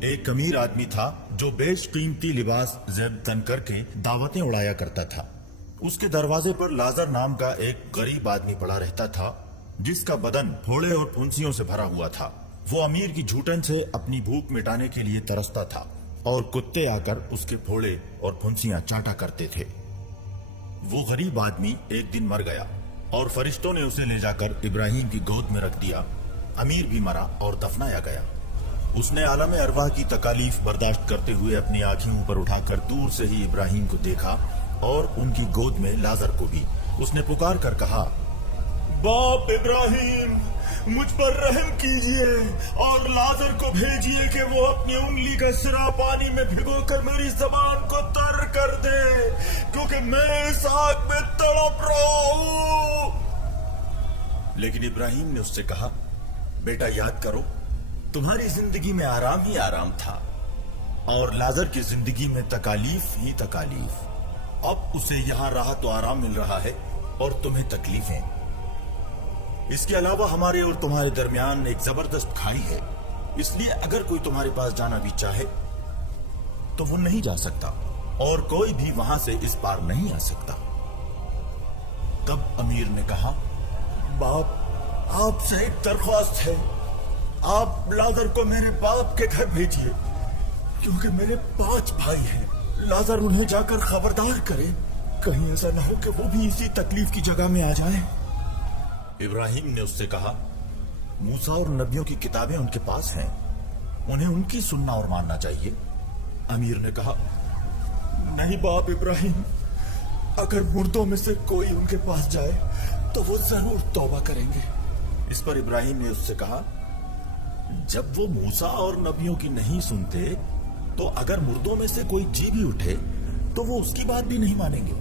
ایک امیر آدمی تھا جو بیش قیمتی لباس زیب تن کر کے دعوتیں اڑایا کرتا تھا۔ اس کے دروازے پر لازر نام کا ایک غریب آدمی پڑا رہتا تھا جس کا بدن پھوڑے اور پھنسیوں سے بھرا ہوا تھا۔ وہ امیر کی جھوٹن سے اپنی بھوک مٹانے کے لیے ترستا تھا اور کتے آ کر اس کے پھوڑے اور پھنسیاں چاٹا کرتے تھے۔ وہ غریب آدمی ایک دن مر گیا اور فرشتوں نے اسے لے جا کر ابراہیم کی گود میں رکھ دیا۔ امیر بھی مرا اور دفنایا گیا۔ اس نے عالم ارواح کی تکالیف برداشت کرتے ہوئے اپنی آنکھیں اوپر اٹھا کر دور سے ہی ابراہیم کو دیکھا اور ان کی گود میں لازر کو بھی۔ اس نے پکار کر کہا، باپ ابراہیم، مجھ پر رحم کیجئے اور لازر کو بھیجئے کہ وہ اپنی انگلی کا سرا پانی میں بھگو کر میری زبان کو تر کر دے، کیونکہ میں اس آگ میں تڑپ رہا ہوں۔ لیکن ابراہیم نے اس سے کہا، بیٹا یاد کرو، تمہاری زندگی میں آرام ہی آرام تھا اور لازر کی زندگی میں تکالیف ہی تکالیف۔ اب اسے یہاں راحت و آرام مل رہا ہے اور تمہیں تکلیفیں۔ اس کے علاوہ ہمارے اور تمہارے درمیان ایک زبردست کھائی ہے، اس لیے اگر کوئی تمہارے پاس جانا بھی چاہے تو وہ نہیں جا سکتا اور کوئی بھی وہاں سے اس پار نہیں آ سکتا۔ تب امیر نے کہا، باپ، آپ سے ایک درخواست ہے، آپ لازر کو میرے باپ کے گھر بھیجیے، کیونکہ میرے 5 بھائی ہیں۔ لازر انہیں جا کر خبردار کرے، کہیں ایسا نہ ہو کہ وہ بھی اسی تکلیف کی جگہ میں آ جائے۔ ابراہیم نے اس سے کہا، موسیٰ اور نبیوں کی کتابیں ان کے پاس ہیں، انہیں ان کی سننا اور ماننا چاہیے۔ امیر نے کہا، نہیں باپ ابراہیم، اگر مردوں میں سے کوئی ان کے پاس جائے تو وہ ضرور توبہ کریں گے۔ اس پر ابراہیم نے اس سے کہا، جب وہ موسیٰ اور نبیوں کی نہیں سنتے تو اگر مردوں میں سے کوئی جی بھی اٹھے تو وہ اس کی بات بھی نہیں مانیں گے۔